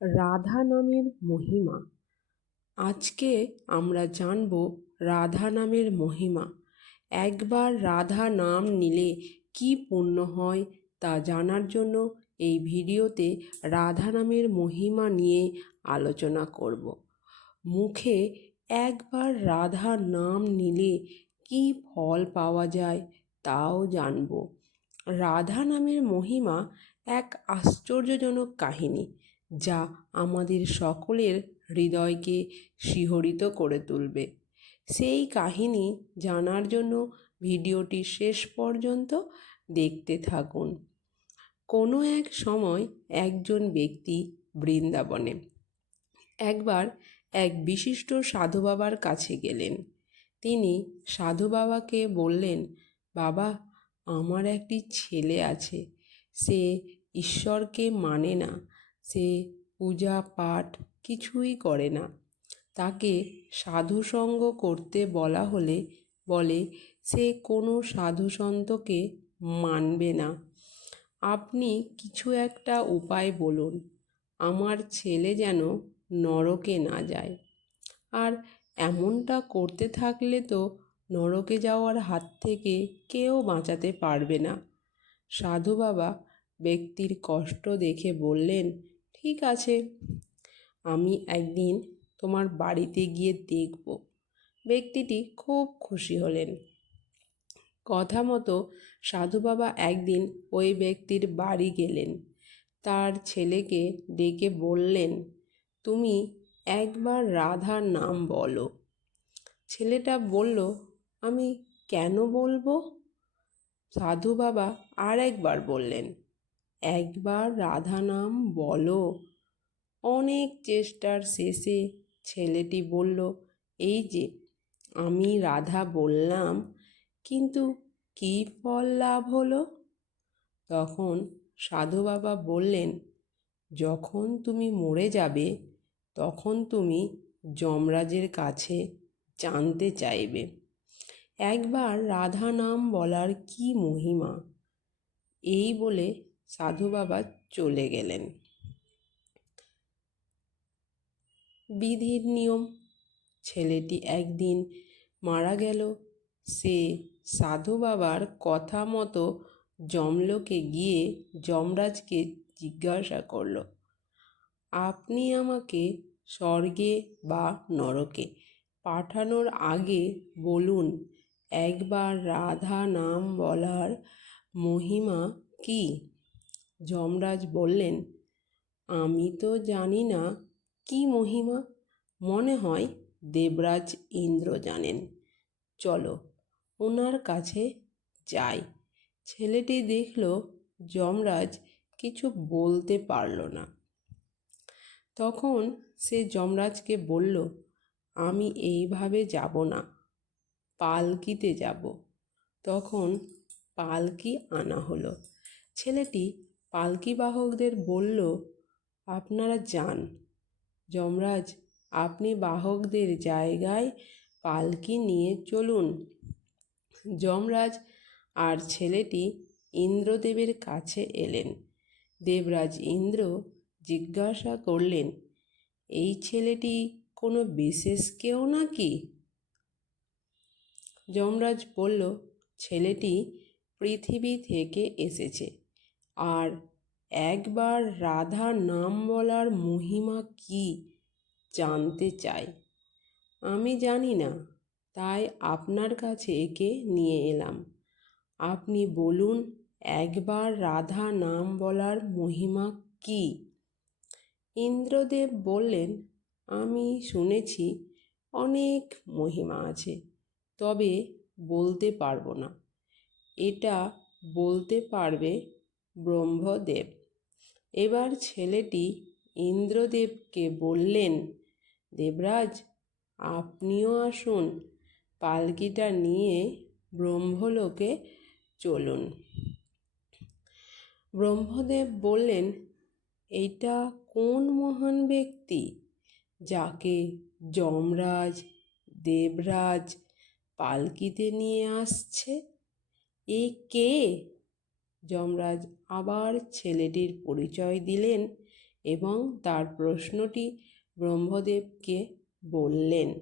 রাধা নামের মহিমা। আজকে আমরা জানব রাধা নামের মহিমা। একবার রাধা নাম নিলে কি পুণ্য হয় তা জানার জন্য এই ভিডিওতে রাধা নামের মহিমা নিয়ে আলোচনা করব। মুখে একবার রাধা নাম নিলে কি ফল পাওয়া যায় তাও জানব। রাধা নামের মহিমা এক আশ্চর্যজনক কাহিনী। যা আমাদের সকলের হৃদয়কে শিহরিত করে তুলবে। সেই কাহিনী জানার জন্য ভিডিওটি শেষ পর্যন্ত দেখতে থাকুন। কোনো এক সময় একজন ব্যক্তি বৃন্দাবনে একবার এক বিশিষ্ট সাধু বাবার কাছে গেলেন। তিনি সাধু বাবাকে বললেন, বাবা, আমার একটি ছেলে আছে। সে ঈশ্বরকে মানে না। সে পূজা, পাঠ কিছুই করে না। তাকে সাধুসঙ্গ করতে বলা হলে বলে, সে কোনো সাধুসন্তকে মানবে না। আপনি কিছু একটা উপায় বলুন। আমার ছেলে যেন নরকে না যায়। আর এমনটা করতে থাকলে তো নরকে যাওয়ার হাত থেকে কেউ বাঁচাতে পারবে না। সাধু বাবা ব্যক্তির কষ্ট দেখে বললেন ঠিক আছে, আমি একদিন তোমার বাড়িতে গিয়ে দেখব। ব্যক্তিটি খুব খুশি হলেন। কথা মতো সাধু বাবা একদিন ওই ব্যক্তির বাড়ি গেলেন। তার ছেলেকে ডেকে বললেন, তুমি একবার রাধার নাম বলো। ছেলেটা বলল, আমি কেন বলব? সাধু বাবা আর একবার বললেন একবার রাধা নাম বলো, অনেক চেষ্টার শেষে ছেলেটি বলল, এই যে, আমি রাধা বললাম, কিন্তু কী ফল লাভ হলো? তখন সাধু বাবা বললেন, যখন তুমি মরে যাবে, তখন তুমি যমরাজের কাছে জানতে চাইবে। একবার রাধা নাম বলার কি মহিমা? এই বলে সাধু বাবা চলে গেলেন। বিধির নিয়ম, ছেলেটি একদিন মারা গেল। সে সাধু বাবার কথা মতো যমলোকে গিয়ে যমরাজকে জিজ্ঞাসা করল, আপনি আমাকে স্বর্গে বা নরকে পাঠানোর আগে বলুন, একবার রাধা নাম বলার মহিমা কি? যমরাজ বললেন, আমি তো জানি না কি মহিমা। মনে হয় দেবরাজ ইন্দ্র জানেন। চলো ওনার কাছে যাই। ছেলেটি দেখল যমরাজ কিছু বলতে পারল না। তখন সে যমরাজকে বলল, আমি এইভাবে যাব না, পালকিতে যাব। তখন পালকি আনা হলো। ছেলেটি পালকি বাহকদের বলল, আপনারা যান। যমরাজ, আপনি বাহকদের জায়গায় পালকি নিয়ে চলুন। যমরাজ আর ছেলেটি ইন্দ্রদেবের কাছে এলেন। দেবরাজ ইন্দ্র জিজ্ঞাসা করলেন, এই ছেলেটি কোনো বিশেষ কেউ নাকি? যমরাজ বলল, ছেলেটি পৃথিবী থেকে এসেছে। আর একবার রাধা নাম বলার মহিমা কি জানতে চাই। আমি জানি না, তাই আপনার কাছে একে নিয়ে এলাম। আপনি বলুন, একবার রাধা নাম বলার মহিমা কি? ইন্দ্রদেব বললেন, আমি শুনেছি অনেক মহিমা আছে, তবে বলতে পারব না। এটা বলতে পারবে ব্রহ্মদেব। এবার ছেলেটি ইন্দ্রদেবকে বললেন, দেবরাজ, আপনিও আসুন, পালকিটা নিয়ে ব্রহ্মলোকে চলুন। ব্রহ্মদেব বললেন এটা কোন মহান ব্যক্তি যাকে যমরাজ, দেবরাজ পালকিতে নিয়ে আসছে? এ কে যমরাজ আবার ছেলেটির পরিচয় দিলেন এবং তার প্রশ্নটি ব্রহ্মদেবকে বললেন।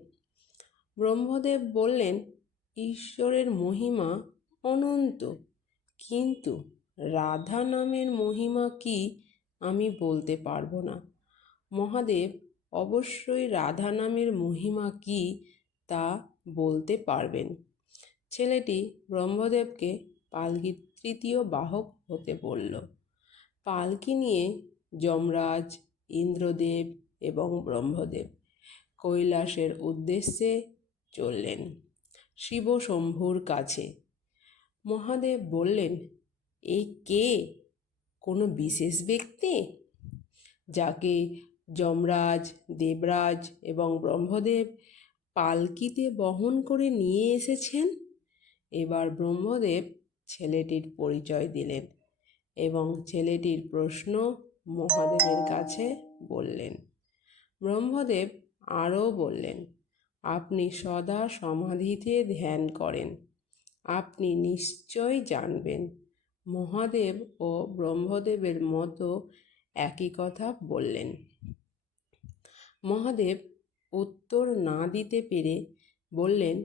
ব্রহ্মদেব বললেন, ঈশ্বরের মহিমা অনন্ত, কিন্তু রাধা নামের মহিমা কি আমি বলতে পারব না। মহাদেব, অবশ্যই রাধা নামের মহিমা কি তা বলতে পারবেন। ছেলেটি ব্রহ্মদেবকে পালকির তৃতীয় বাহক হতে বলল পালকি নিয়ে যমরাজ, ইন্দ্রদেব এবং ব্রহ্মদেব কৈলাসের উদ্দেশ্যে চললেন শিব শম্ভুর কাছে। মহাদেব বললেন এই কে? কোনো বিশেষ ব্যক্তি? যাকে যমরাজ, দেবরাজ এবং ব্রহ্মদেব পালকিতে বহন করে নিয়ে এসেছেন, এবার ব্রহ্মদেব ছেলেটির পরিচয় দিলেন এবং ছেলেটির প্রশ্ন মহাদেবের কাছে বললেন। ব্রহ্মদেব আরও বললেন, আপনি সদা সমাধিতে ধ্যান করেন, আপনি নিশ্চয় জানবেন মহাদেব ও ব্রহ্মদেবের মতো একই কথা বললেন। মহাদেব উত্তর না দিতে পেরে বললেন,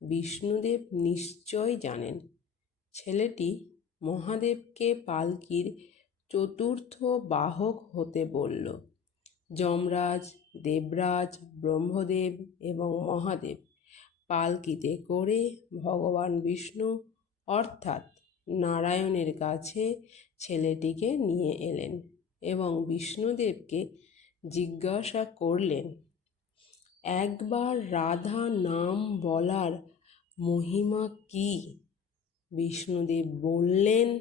বিষ্ণুদেব নিশ্চয় জানেন ছেলেটি মহাদেবকে পালকির চতুর্থ বাহক হতে বলল। যমরাজ, দেবরাজ, ব্রহ্মদেব এবং মহাদেব পালকিতে করে ভগবান বিষ্ণু অর্থাৎ নারায়ণের কাছে ছেলেটিকে নিয়ে এলেন এবং বিষ্ণুদেবকে জিজ্ঞাসা করলেন, একবার রাধা নাম বলার মহিমা কি? বিষ্ণুদেব বললেন,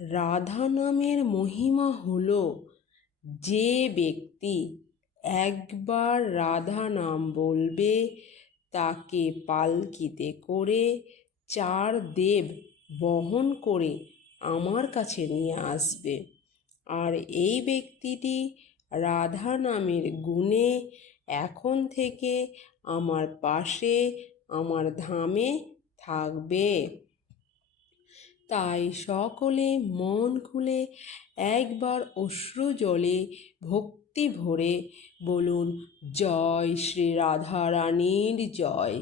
রাধা নামের মহিমা হল যে ব্যক্তি একবার রাধা নাম বলবে, তাকে পালকিতে করে চার দেব বহন করে আমার কাছে নিয়ে আসবে। আর এই ব্যক্তিটি রাধা নামের গুণে এখন থেকে আমার পাশে, আমার ধামে থাকবে। তাই সকলে মন খুলে একবার অশ্রু জলে ভক্তি ভরে বলুন জয় শ্রী রাধারানীর জয়।